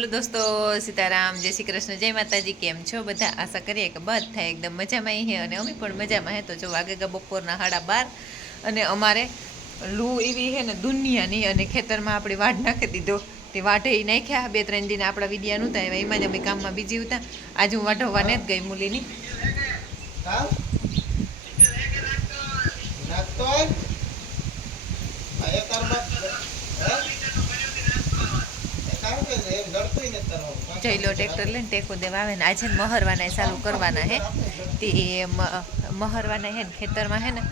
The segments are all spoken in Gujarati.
હલો દોસ્તો, સીતારામ, જય શ્રી કૃષ્ણ, જય માતાજી. કેમ છો બધા? આશા કરીએ કે બધા એકદમ મજામાં હે અને અમે પણ મજામાં હે. તો જો વાગે બપોરના 12:30 અને અમારે લૂ એવી હે ને દુનિયાની, અને ખેતરમાં આપણે વાઢ નાખી દીધો. તે વાઢે નાખ્યા 2-3 દિન આપણા વિડિયા નહોતા આવ્યા, એમાં જ અમે કામમાં બીજી હતા. આજે હું વાઢવવા નથી ગઈ મુલીની. જઈ લો ટ્રેક્ટર લઈને ટેકો દેવા આવે ને. આજે મહરવાના ચાલુ કરવાના હે. તે મહરવાના હે ને ખેતરમાં હે ને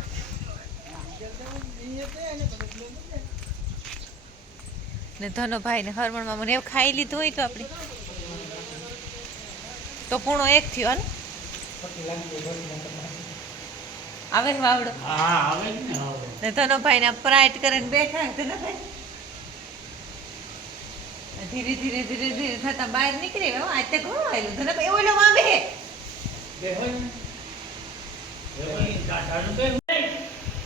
ને ધનોભાઈ ને હરમણમાં મને એવું ખાઈ લીધું હોય તો આપણે તો પૂણો એક થયો ને આવે વાવડો ને ધનોભાઈ ને પ્રાઇટ કરીને બેઠા. ધનોભાઈ ધીરે ધીરે ધીરે ધીરે થતા બહાર નીકળે. આજ તો ઘણું આવેલું ધનોભાઈ. એવો આવે હે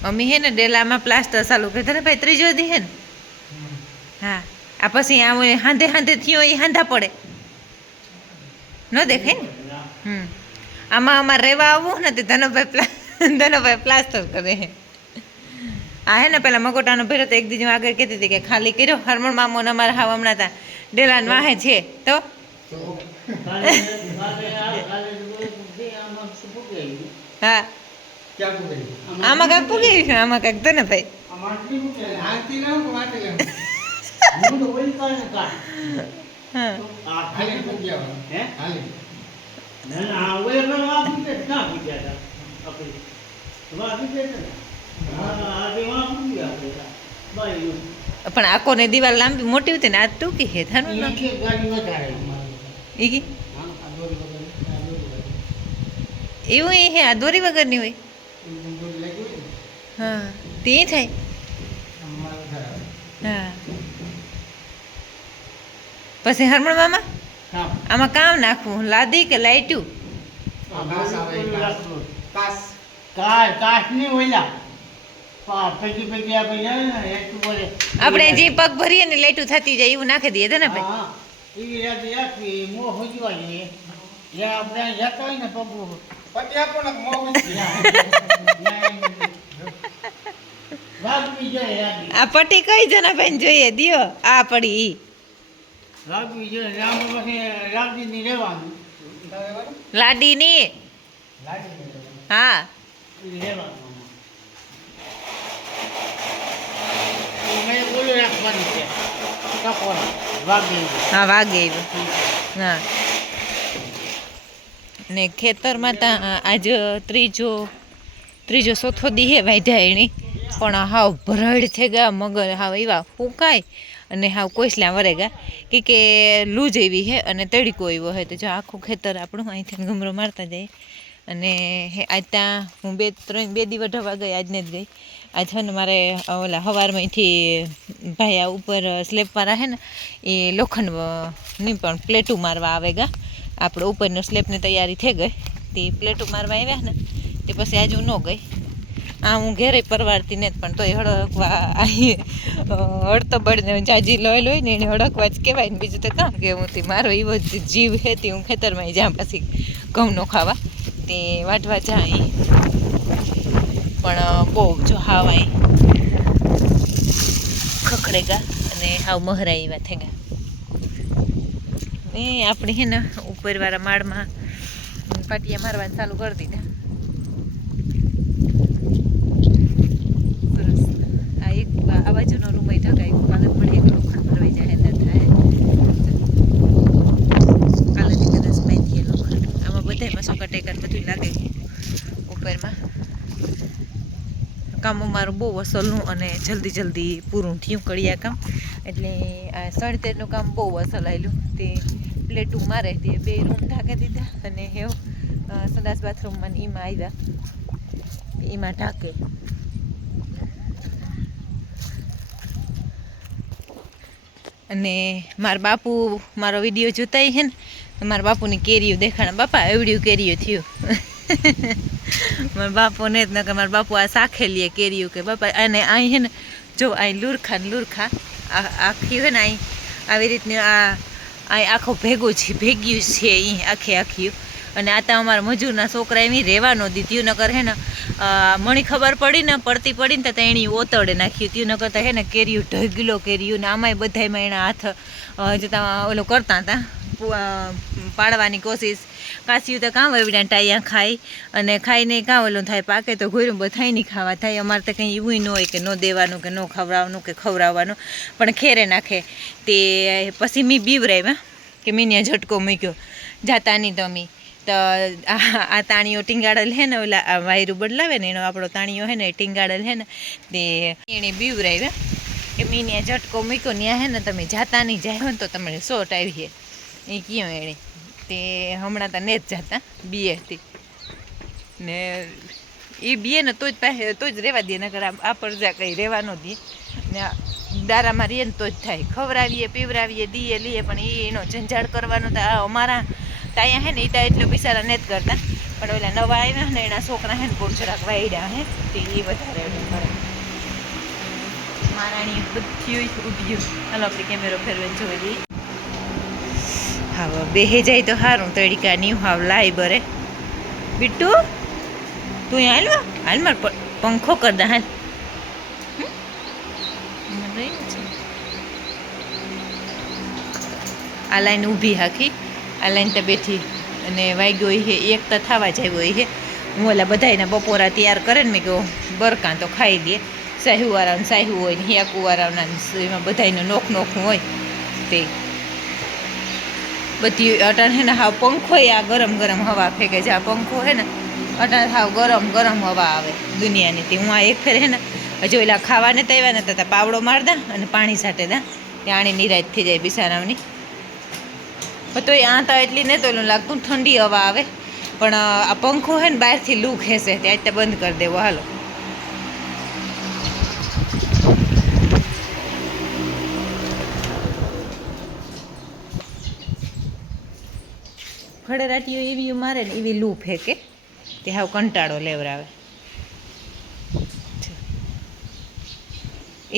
મમ્મી હે ને ડેલામાં પ્લાસ્ટર ચાલુ કરે. ધનોભાઈ ત્રીજો દી હે ને. હા, આ પછી આમ હાંધે હાંધે થયો એ હાંધા પડે ન દેખાય ને. આમાં અમારે રહેવા આવવું ને તે ધનોભાઈ પ્લાસ્ટર કરે હે. આ હે ને પેલા મગોટાનો ભેરો તો એક દીદી આગળ કહેતી હતી કે ખાલી કર્યો. હરમણ મામો ને અમારે હાવ હમણાં તા ડેલાન વાહે છે તો હા આમાં કાંક પૂગી ગયું. આમાં કાંક ધનોભાઈ પણ આખો ને દિવાલ લાંબી મોટી હતી ને આ ટૂંકી હે. એવું હે આ દોરી વગરની હોય. હા તે થાય. હા પછી હરમણ મામા આમાં કામ નાખવું લાદી કે લાઈટ્યું આપણે જે પગ ભરીએ ને લાઈટું થતી જાય એવું નાખી દઈએ ને આ પટ્ટી કઈ જણા ભાઈ જોઈએ દિયો આ પડી લાડી ની. હા હા વાગે. હા ને ખેતરમાં તા આજ ત્રીજો ચોથો દી હે વાઢ્યા એની, પણ હાવ ભરાડ થઈ ગયા મગર. હાવ એવા ફૂંકાય અને હાવ કોસલા વરે ગયા કે લૂ જેવી હે અને તડકો એવો હોય. તો જો આખું ખેતર આપણું અહીંથી ગમરો મારતા જાય. અને આજ ત્યાં હું 2 દી વઢાવવા ગઈ, આજને જ ગઈ. આજ છે ને મારે ઓલા સવારમાંથી ભાઈ આ ઉપર સ્લેબવાળા હે ને એ લોખંડની પણ પ્લેટું મારવા આવે ગા. આપણે ઉપરની સ્લેબની તૈયારી થઈ ગઈ તે પ્લેટું મારવા આવ્યા ને તે પછી આજે હું ન ગઈ. હું ઘેરે પરવારતી ને પણ તોય હળકવા હળતો બળને જાજી લોય ને એને હળકવા જ કહેવાય ને. બીજું તો કામ કેવું હતી. મારો એવો જ જીવ હેતી હું ખેતરમાં જ્યાં પછી ઘઉંનો ખાવા તે વાટવા જાય. પણ બહુ જો હાવાય ખખડે ગા અને હાવ મહરાય એવા થઈ ગયા. એ આપણે હે ને ઉપરવાળા માળમાં પાટિયા મારવાનું ચાલુ કરી દીધા. સરસ. આ એક આ બાજુનો રૂમ ઢગાય કાલે મળીએ કે લોખંડ ભરવાઈ જાય થાય. કાલેથી કદાચ બાંધીએ લોખંડ. આમાં બધામાં શું કટેકર બધું લાગે ઉપરમાં. કામ અમારું બહુ અસલનું અને જલ્દી પૂરું થયું કડિયા કામ. એટલે આ સળતેરનું કામ બહુ અસલ આવેલું. તે પ્લેટું મારે તે 2 રૂમ ઢાંકી દીધા અને હેવ સંડાસ બાથરૂમમાં એમાં આવ્યા એમાં ઢાંકે. અને મારા બાપુ મારો વિડીયો જોતા હે ને મારા બાપુની કેરીઓ દેખાણા. બાપા એવડ્યું કેરીઓ થયું. મારા બાપુને જ ન કે મારા બાપુ આ શાખે લે કેરીઓ કે બાપા. અને અહીં હે ને જો અહીં લુરખા આખી હોય ને અહીં આવી રીતની આ આખો ભેગું છે ભેગ્યું છે એ આખી અને આ તો અમારા મજૂરના છોકરા એમ રહેવા ન દીધું નકર હે ને મણી ખબર પડી ને તો એની ઓતડે નાખ્યું ત્યું નકર તો હે ને કેરીયું ઢગલો કેરીયું ને આમાંય બધામાં એના હાથ જતા ઓલો કરતા હતા પાડવાની કોશિશ. કાશીયું તો કાં વળીને ટાયા ખાય અને ખાઈને કાં ઓલું થાય પાકે તો ઘોર્યું બધાય નહીં ખાવા થાય. અમારે તો કંઈ એવું ન હોય કે ન દેવાનું કે ન ખવડાવવાનું કે ખવડાવવાનું પણ ખેરે નાખે. તે પછી મેં બીવરાવ્યા કે મીને ઝટકો મૂક્યો જાતા નહીં તમે તો આ તાણીઓ ટીંગાડેલ હે ને ઓલા આ વાયરું બદલાવે ને એનો આપણો તાણીઓ હે ને એ ટીંગાડેલ હે ને તે એણે બીવરાવ્યા કે મીને ઝટકો મૂક્યો ત્યાં હે ને તમે જાતા નહીં જાય ને તો તમને શોટ આવીએ એ કયો એણે. તે હમણાં તો ને જ જતા બીએથી ને એ બીએ ને તો જ રહેવા દે નકર આ પરજા કંઈ રહેવા ન દે ને દારામાં રહીએ ને તો જ થાય. ખવડાવીએ પીવરાવીએ દઈએ લઈએ પણ એનો ઝંઝાળ કરવાનો તો અમારા તાયા હે ને એ તો એટલું બિચારા ને જ કરતા પણ ઓલા નવા આવ્યા ને એના છોકરા હે ને બહુ જરાક વાયડા હે તે એ વધારે કરે. મારાણી બધી ઉભ્યું. હાલો આપણે કેમેરો ફેરવીને જોઈ લઈએ. હા બેહે જાય તો સારું તડીકા નહીં હાવ લાઈ બરે. બિટ્ટુ તું હાલ માર પંખો કર દે હાલ. આ લાઈન ઊભી હાખી આ લાઈન તો બેઠી અને વાગ્યો હે એક તો થવા જાય હોય હે. હું ઓલા બધાને બપોરા તૈયાર કરે ને મેં કહું બરકાં તો ખાઈ દે. સાહુવાળાને સાહુ હોય ને હિયાકુવાળાના એમાં બધાને નોખું હોય તે બધી અટાણ હે ને હાવ પંખો આ ગરમ હવા ફેંકે છે. આ પંખો હે ને અટાણ હાવ ગરમ હવા આવે દુનિયાની. તે હું આ એક ફેર હે ને હજુ ઓલા ખાવાને તો આવ્યા ને તો પાવડો માર દા અને પાણી સાટે દા ત્યાં નિરાશ થઈ જાય બિસારાવની. તો આ તો એટલી ને તો ઓલું લાગતું ઠંડી હવા આવે પણ આ પંખો હે ને બહારથી લૂ ખેંચે ત્યાં જ બંધ કરી દેવો. હાલો ખડેરાટીઓ એવી મારે ને એવી લૂ ફેંકે તે હાવ કંટાળો લેવરાવે.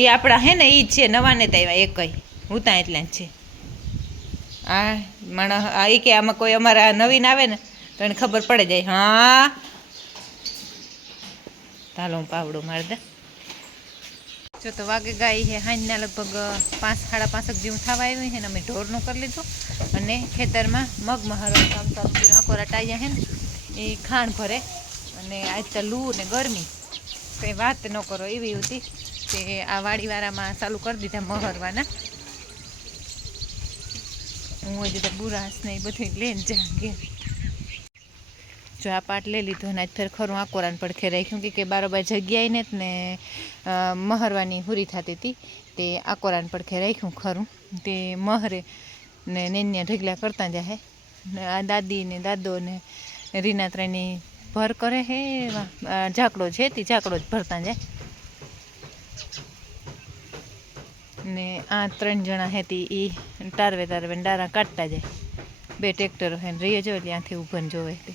એ આપણા હે ને એ જ છે નવા ને આવ્યા એકય હું ત્યાં એટલા જ છે. આ માણસ આ એ કે આમાં કોઈ અમારા નવીન આવે ને તો એને ખબર પડે જાય. હા ચાલો હું પાવડો મારી દે. જો તો વાગે ગાય હે સાંજના લગભગ 5:30 જેવું થવા આવ્યું છે ને અમે ઢોરનું કરી લીધું અને ખેતરમાં મગ મહારવાનું કામ ચાલુ. આકોરા ટાયા હે ને એ ખાણ ભરે અને આજ તો લૂ ને ગરમી કંઈ વાત ન કરો એવી હતી તે આ વાડીવાળામાં ચાલુ કરી દીધા મહરવાના. હું હજી તો બુરાસ ને એ બધું લઈને જા ઘેર. જો આ પાટ લઈ લીધો ને આજ ફેર ખરું આકોરાને પડખે રાખ્યું કે બારોબાર જગ્યાએ ને જ ને મહરવાની હુરી થતી હતી તે આકોરાને પડખે રાખ્યું ખરું તે મહરે ને નેન્યા ઢગલા કરતા જાય. આ દાદી ને દાદો ને રીના ત્રણની ભર કરે હે ઝાકડો છે તે ઝાકડો જ ભરતા જાય ને આ 3 જણા હતી એ તારવે ડારા કાઢતા જાય. 2 ટ્રેક્ટરો હે રહીએ જો ત્યાંથી ઊભન જોવે તે.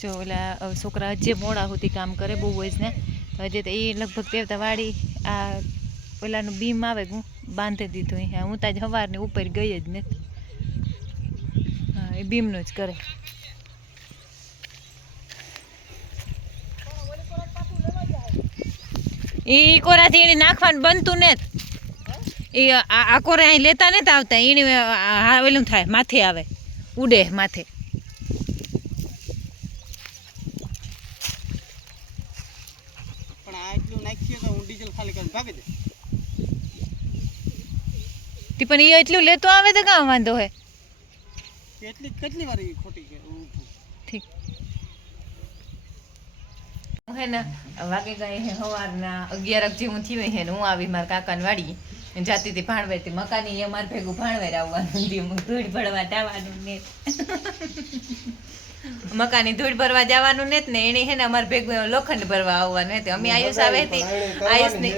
જો ઓલા છોકરા હજી મોડા સુધી કામ કરે બહુ હોય ને હજી તો એ લગભગ તેવતા વાડી આ ઓલાનું બીમ આવે હું બાંધી દીધું. હું તાજ સવારની ઉપર ગઈ જ નથી. હા એ બીમનું જ કરે. એ કોરાથી એને નાખવાનું બનતું ને એ આ કોરા અહીં લેતા નથી આવતા એને આવેલું થાય માથે આવે ઉડે માથે. પણ એ એટલું લેતો આવે તો કાં વાંધો હે. કેટલી વાર ખોટી ઠીક હે ને વાગે ગઈ હે સવારના 11 જેવું થયું હે ને હું આવી મારા કાકાને વાડી જાતી હતી ભાણવેરથી મકાની અમારે ભેગું ભાણવેર આવવાનું ધૂળ ભરવા જવાનું ને મકાની ધૂળ ભરવા જવાનું ને ને એને હે ને અમારે ભેગું લોખંડ ભરવા આવવાનું હતું. અમે આયુષ આવે હતી આયુષ ને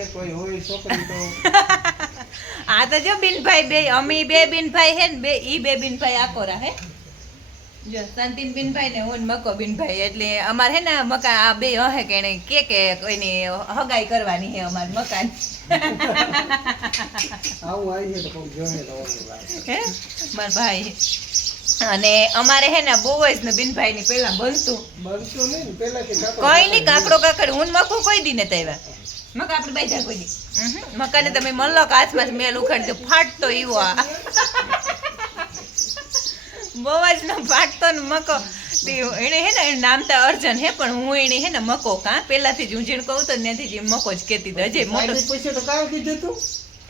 આ તો જો બિનભાઈ બે અમે બે બિનભાઈ હે ને બે ઈ બે બિનભાઈ આકોરા હે જો શાંતિન બિનભાઈ ને હું મકો બિનભાઈ એટલે અમારે હે ને મકા આ બે હે કે એને કે કોઈની હગાઈ કરવાની હે અમાર મકાન આવું આવી છે તો કોઈ જોને હે માર ભાઈ અને અમારે હે ને બહુ જ ને બિનભાઈ ની પેલા બનતું નહીં પેલાથી કોઈ નહીં કાકડો કાકડ હું મકો કોઈ દી ને તૈવા મકા આપણે બાઈ કોઈ દી મકાને તમે મલ્લો કે હાથમાં મેલ ઉખાડી દો ફાટતો એવો આ બહુ જ ન ફાટતો ને મકો એને હે ને એનું નામ તો અર્જન હે પણ હું એને હે ને મકો કાં પહેલાથી જ હું જેને કહું તો ત્યાંથી જ મકો જ કહેતી હતી અજય મોટો પૂછ્યું તો કામ કીધું તું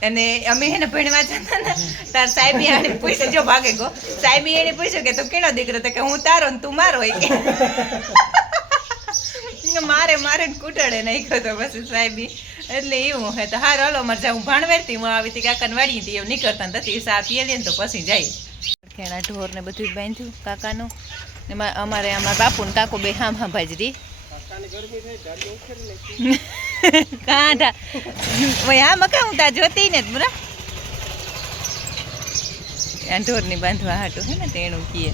અને અમે હે ને ભણવા જતા ને તાર સાહેબી આને પૂછ્યું જો ભાગે ગો સાહેબી એને પૂછ્યું કે તું કેનો દીકરો તો કે હું તારો ને તું મારો હોય કે મારે ને કૂટડે નાખ્યો તો પછી સાહેબી એટલે એવું હે તો હાર હલો મારે જાઉં ભાણવેરતી હું આવી હતી કાકાને વાળી હતી એવું નીકળતા નથી સા પીએ લે ને તો પછી જાય ખેણા ઢોર ને બધું બાંધ્યું કાકાનું ને અમારે અમારા બાપુ ને કાકો બે હામ ભાજરી કાંઠા હા મકા હું તા જોતી ને બરા ઢોરની બાંધવા હાટું હે ને તેણું કીએ